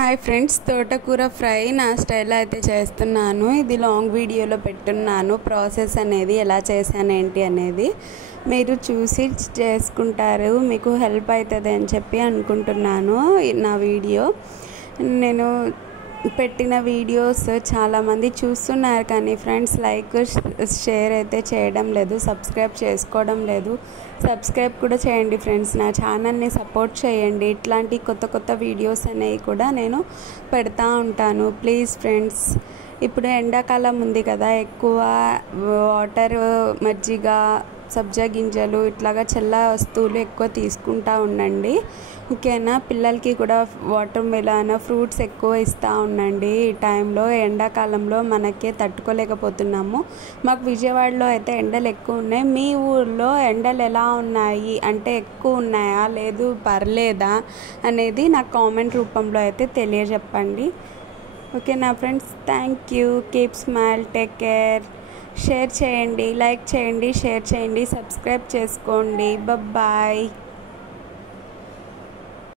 Hi friends, తోటకూర fry నా style అయితే చేస్తున్నాను. ఇది లాంగ్ వీడియోలో పెట్టున్నాను. ప్రాసెస్ అనేది ఎలా చేశాను ఏంటి అనేది మీరు చూసి చేసుకుంటారు, మీకు హెల్ప్ అవుతుంది అని చెప్పి అనుకుంటున్నాను. నా వీడియో నేను పెట్టిన వీడియోస్ చాలామంది చూస్తున్నారు, కానీ ఫ్రెండ్స్ లైక్ షేర్ అయితే చేయడం లేదు, సబ్స్క్రైబ్ చేసుకోవడం లేదు. సబ్స్క్రైబ్ కూడా చేయండి ఫ్రెండ్స్, నా ఛానల్ని సపోర్ట్ చేయండి. ఇట్లాంటి కొత్త కొత్త వీడియోస్ అనేవి కూడా నేను పెడతా ఉంటాను. ప్లీజ్ ఫ్రెండ్స్, ఇప్పుడు ఎండాకాలం ఉంది కదా, ఎక్కువ వాటర్, మజ్జిగ, సబ్జా గింజలు ఇట్లాగా చల్ల వస్తువులు ఎక్కువ తీసుకుంటూ ఉండండి, ఓకేనా. పిల్లలకి కూడా వాటర్ మెలాన్ ఫ్రూట్స్ ఎక్కువ ఇస్తూ ఉండండి. ఈ టైంలో ఎండాకాలంలో మనకే తట్టుకోలేకపోతున్నాము. మాకు విజయవాడలో అయితే ఎండలు ఎక్కువ ఉన్నాయి. మీ ఊర్లో ఎండలు ఎలా ఉన్నాయి, అంటే ఎక్కువ ఉన్నాయా లేదు పర్లేదా అనేది నాకు కామెంట్ రూపంలో అయితే తెలియజెప్పండి, ఓకేనా friends. Thank you. Keep smile, take care. Share చేయండి, లైక్ చేయండి, షేర్ చేయండి, సబ్స్క్రైబ్ చేసుకోండి. బాయ్.